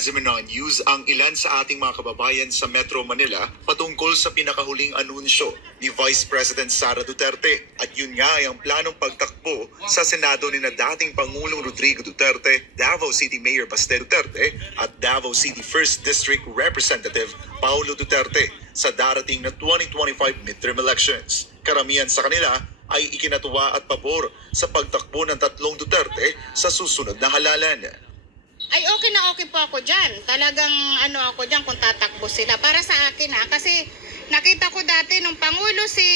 Zeminon News ang ilan sa ating mga kababayan sa Metro Manila patungkol sa pinakahuling anunsyo ni Vice President Sara Duterte. At yun nga ay ang planong pagtakbo sa Senado ni na dating Pangulong Rodrigo Duterte, Davao City Mayor Baste Duterte at Davao City 1st District Representative Paulo Duterte sa darating na 2025 midterm elections. Karamihan sa kanila ay ikinatuwa at pabor sa pagtakbo ng tatlong Duterte sa susunod na halalan. Ay okay po ako dyan. Talagang ako dyan kung tatakbo sila. Para sa akin kasi nakita ko dati nung Pangulo si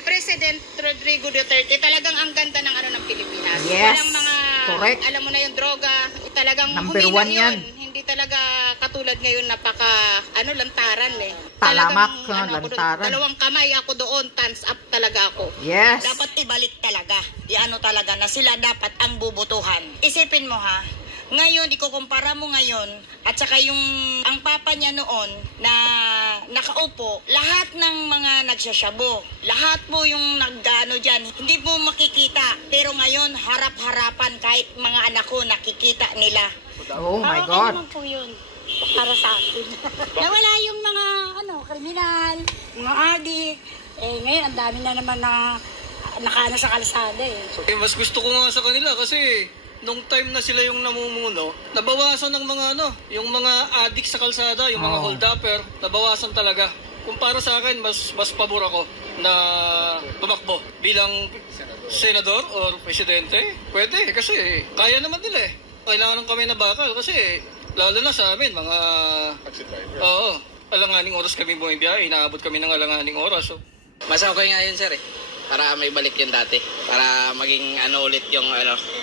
President Rodrigo Duterte, talagang ang ganda ng ng Pilipinas. Yes, walang mga, correct. Alam mo na yung droga, talagang Number humina 1 yan. Hindi talaga katulad ngayon lantaran Talamak, lantaran. Dalawang kamay ako doon, thumbs up talaga ako. Yes. Dapat ibalik talaga. Talaga na sila dapat ang bubutuhan. Isipin mo ngayon, ikukumpara mo ngayon at saka ang papa niya noon na nakaupo, lahat ng mga nagsasyabo, lahat mo yung nagano dyan, hindi mo makikita. Pero ngayon, harap-harapan kahit mga anak ko nakikita nila. Oh my Okay God. naman po yun para sa akin. Nawala yung mga kriminal, mga adik. Ngayon, ang dami na naman na nakaano sa kalsada Mas gusto ko nga sa kanila kasi nung time na sila yung namumuno, nabawasan ng mga yung mga adik sa kalsada, yung mga hold-upper, nabawasan talaga. Kumpara sa akin, mas pabor ako na tumakbo bilang senador or presidente. Pwede kasi kaya naman nila Kailangan kami na bakal kasi lalo na sa amin, mga alanganing oras kami bumibiyahe, inaabot kami ng alanganing oras. Mas okay nga yun, sir para may balik yung dati. Para maging ulit yung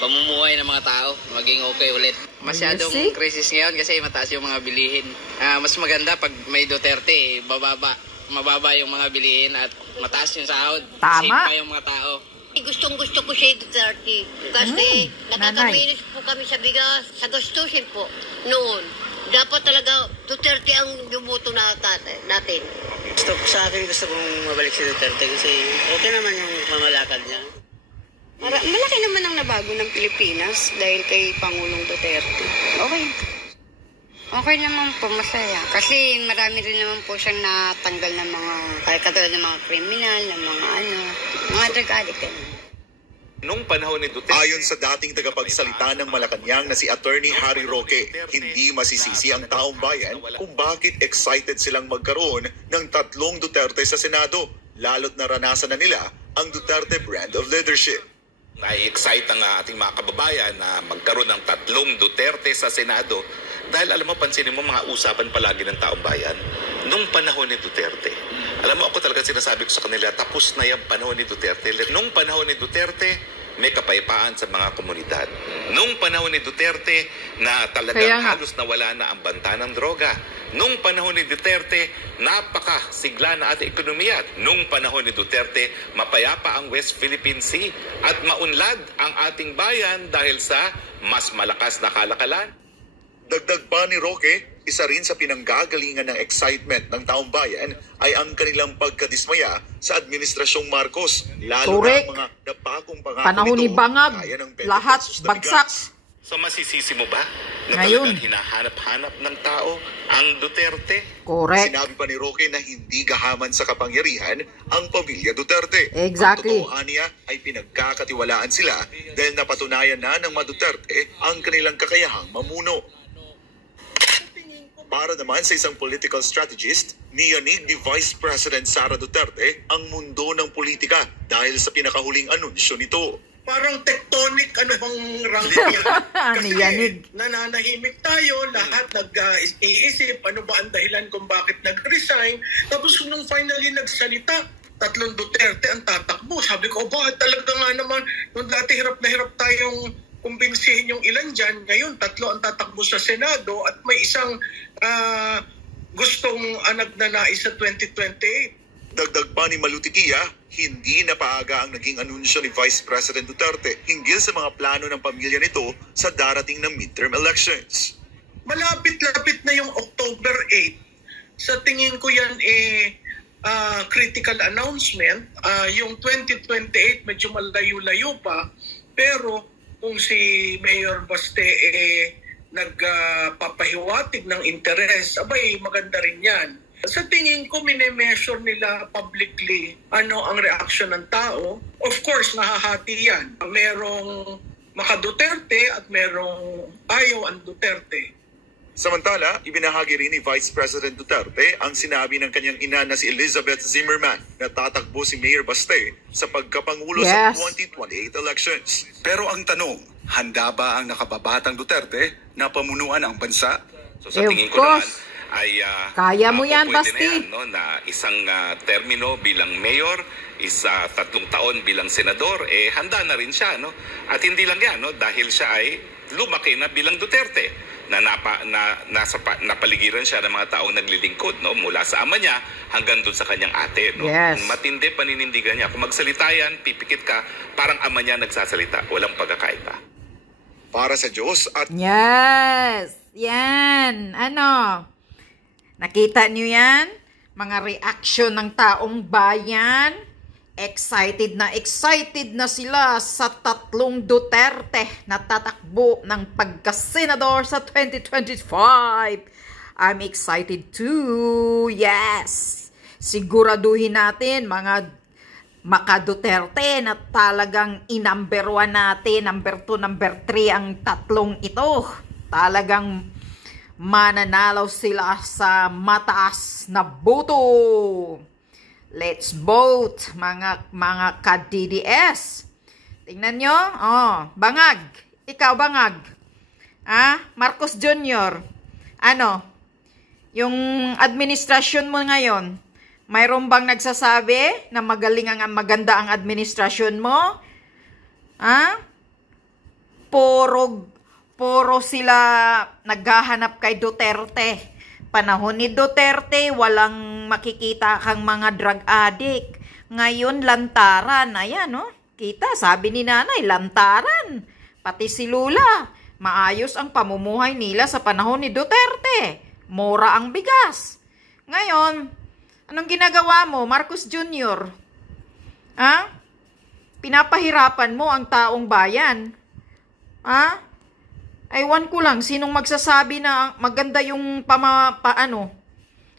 pamumuhay ng mga tao. Maging okay ulit. Masyadong crisis ngayon kasi mataas yung mga bilihin. Mas maganda pag may Duterte, mababa yung mga bilihin at mataas yung sahod. Tama. Safe pa yung mga tao. Gustong-gusto ko si Duterte kasi nakakaminos po kami sa bigas. Sa gastusin po noon. Dapat talaga Duterte ang bumoto natin. Sa akin gusto kong mabalik si Duterte kasi okay naman yung mamalakad niya. Malaki naman ang nabago ng Pilipinas dahil kay Pangulong Duterte. Okay naman po, masaya. Kasi marami rin naman po siyang natanggal ng mga, katulad ng mga kriminal, ng mga drug addict. Nung panahon ni Duterte, ayon sa dating tagapagsalita ng Malacanang na si Attorney Harry Roque, hindi masisisi ang taong bayan kung bakit excited silang magkaroon ng tatlong Duterte sa Senado, lalo't naranasan na nila ang Duterte brand of leadership. Nai-excite ang ating mga kababayan na magkaroon ng tatlong Duterte sa Senado dahil alam mo, pansinin mo mga usapan palagi ng taong bayan nung panahon ni Duterte. Alam mo, ako talaga sinasabi ko sa kanila, tapos na yung panahon ni Duterte. Nung panahon ni Duterte, may kapayapaan sa mga komunidad. Nung panahon ni Duterte, na talagang halos nawala na ang banta ng droga. Nung panahon ni Duterte, napakasigla na ating ekonomiya. Nung panahon ni Duterte, mapayapa ang West Philippine Sea at maunlad ang ating bayan dahil sa mas malakas na kalakalan. Dagdag pa ni Roque, isa rin sa pinanggagalingan ng excitement ng taong bayan ay ang kanilang pagkadismaya sa Administrasyong Marcos. Lalo na ang mga napakong pangako panahon ni Bangag, lahat bagsak. So masisisi mo ba na ngayon talagang hinahanap-hanap ng tao ang Duterte? Correct. Sinabi pa ni Roque na hindi gahaman sa kapangyarihan ang pamilya Duterte. Exactly. Ang totoo niya ay pinagkakatiwalaan sila dahil napatunayan na ng mga Duterte ang kanilang kakayahang mamuno. Para naman sa isang political strategist, niyanig ni Vice President Sara Duterte ang mundo ng politika dahil sa pinakahuling anunsyo nito. Parang tectonic bang ranking yan? Kasi nananahimik tayo, lahat nag-iisip ano ba ang dahilan kung bakit nag-resign. Tapos nung finally nagsalita, tatlong Duterte ang tatakbo. Sabi ko, bakit talaga nga naman, nung dati hirap na hirap tayong kumbinsihin yung ilan dyan, ngayon tatlo ang tatakbo sa Senado at may isang gustong nagnanais sa 2028. Dagdag pa ni Malutikia, hindi na paaga ang naging anunsyo ni Vice President Duterte hinggil sa mga plano ng pamilya nito sa darating ng midterm elections. Malapit-lapit na yung October 8. Sa tingin ko yan critical announcement. Yung 2028 medyo malayo-layo pa, pero kung si Mayor Baste nagpapahiwatig ng interes, abay maganda rin yan. Sa tingin ko, minemeasure nila publicly ano ang reaction ng tao. Of course, nahahati yan. Merong maka-Duterte at merong ayaw ang Duterte. Samantala, ibinahagi rin ni Vice President Duterte ang sinabi ng kanyang ina na si Elizabeth Zimmerman na tatakbo si Mayor Baste sa pagkapangulo sa 2028 elections. Pero ang tanong, handa ba ang nakababatang Duterte na pamunuan ang bansa? So sa tingin ko naman ay kaya mo yan, Basti. Na isang termino bilang mayor, 3 taon bilang senador, handa na rin siya. No? At hindi lang yan, no? Dahil siya ay lumaki na bilang Duterte. Napaligiran siya ng mga taong naglilingkod, no? Mula sa ama niya hanggang doon sa kanyang ate. No? Yes. Matindi paninindigan niya. Kung magsalita yan, pipikit ka, parang ama niya nagsasalita. Walang pagkakaiba. Para sa Diyos at... Yes! Yan! Ano? Nakita niyo yan? Mga reaction ng taong bayan. Excited na sila sa 3 Duterte na tatakbo ng pagka-senador sa 2025. I'm excited too. Yes! Siguraduhin natin mga maka-Duterte na talagang i-number 1 natin, number 2, number 3 ang 3 ito. Talagang mananalo sila sa mataas na boto. Let's vote, mga ka-DDS. Tingnan nyo. Bangag. Ikaw, Bangag. Marcos Jr. Ano? Yung administrasyon mo ngayon, mayroon bang nagsasabi na magaling maganda ang administrasyon mo? Puro sila naghahanap kay Duterte. Panahon ni Duterte, walang makikita kang mga drug addict. Ngayon, lantaran. Ayan, no? Kita, sabi ni nanay, lantaran. Pati si Lula, maayos ang pamumuhay nila sa panahon ni Duterte. Mura ang bigas. Ngayon, anong ginagawa mo, Marcos Jr.? Pinapahirapan mo ang taong bayan. Aywan ko lang, sinong magsasabi na maganda yung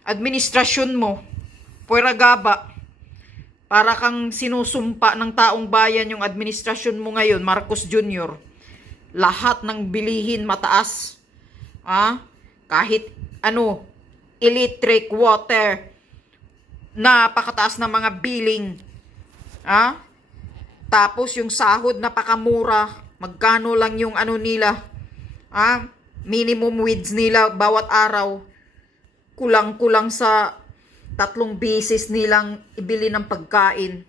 administrasyon mo? Puwera gaba. Para kang sinusumpa ng taong bayan yung administrasyon mo ngayon, Marcos Jr. Lahat ng bilihin mataas. Kahit electric, water, napakataas na mga billing. Tapos yung sahod napakamura. Magkano lang yung nila? Minimum wage nila bawat araw. Kulang-kulang sa 3 beses nilang ibili ng pagkain.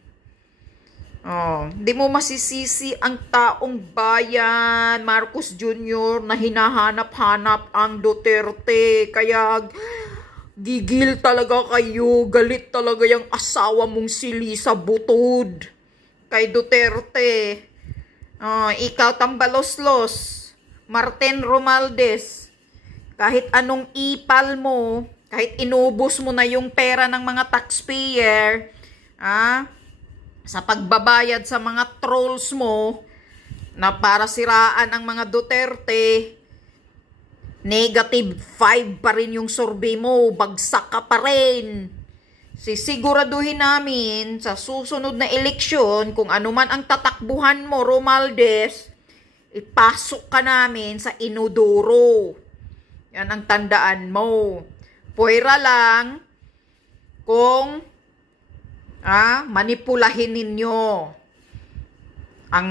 Di mo masisisi ang taong bayan, Marcos Jr., na hinahanap-hanap ang Duterte. Kaya gigil talaga kayo. Galit talaga yung asawa mong si Lisa Butod kay Duterte. Ikaw, Tambaloslos, Martin Romualdez, kahit anong ipal mo, kahit inubos mo na yung pera ng mga taxpayer, sa pagbabayad sa mga trolls mo, na para siraan ang mga Duterte, -5 pa rin yung survey mo, bagsak ka pa rin. Sisiguraduhin namin sa susunod na eleksyon, kung ano man ang tatakbuhan mo, Romualdez, ipasok ka namin sa inodoro. Yan ang tandaan mo. Puwera lang kung manipulahin ninyo ang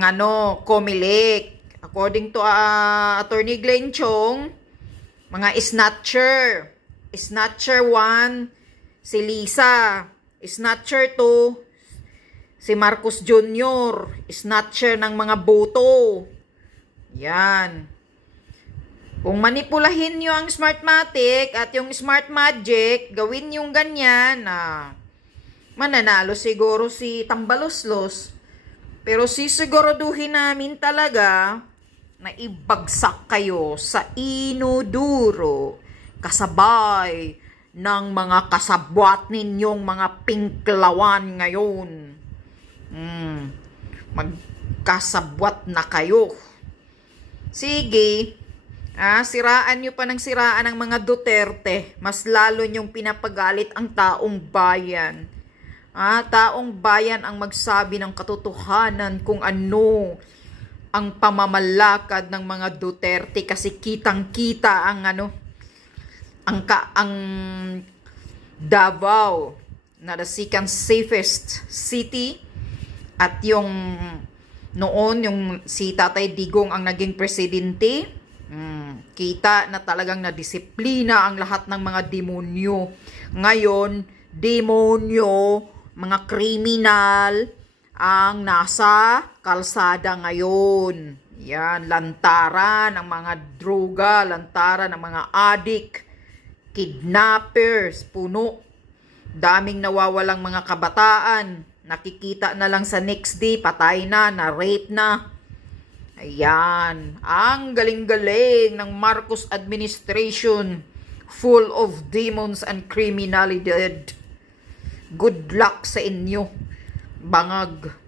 Comelec. According to Attorney Glenn Chong, mga snatcher. Snatcher 1, si Lisa. Snatcher 2, si Marcos Jr. Snatcher ng mga boto. Yan. Kung manipulahin nyo ang Smartmatic at yung Smart Magic, gawin yung ganyan, mananalo siguro si Tambaloslos. Pero sisiguraduhin namin talaga na ibagsak kayo sa inodoro kasabay ng mga kasabwat ninyong mga pinklawan ngayon. Magkasabwat na kayo. Sige, Siraan nyo pa ng siraan ang mga Duterte. Mas lalo nyong pinapagalit ang taong bayan. Taong bayan ang magsabi ng katotohanan kung ano ang pamamalakad ng mga Duterte, kasi kitang-kita ang ang Davao na the second safest city, at yung noon yung si Tatay Digong ang naging presidente. Kita na talagang nadisiplina ang lahat ng mga demonyo. Ngayon, demonyo, mga kriminal ang nasa kalsada ngayon. Yan, lantaran ng mga droga, lantaran ng mga adik, kidnappers, puno. Daming nawawalang mga kabataan. Nakikita na lang sa next day, patay na rape na. Ayan, ang galing-galing ng Marcos administration, full of demons and criminality. Good luck sa inyo, bangag.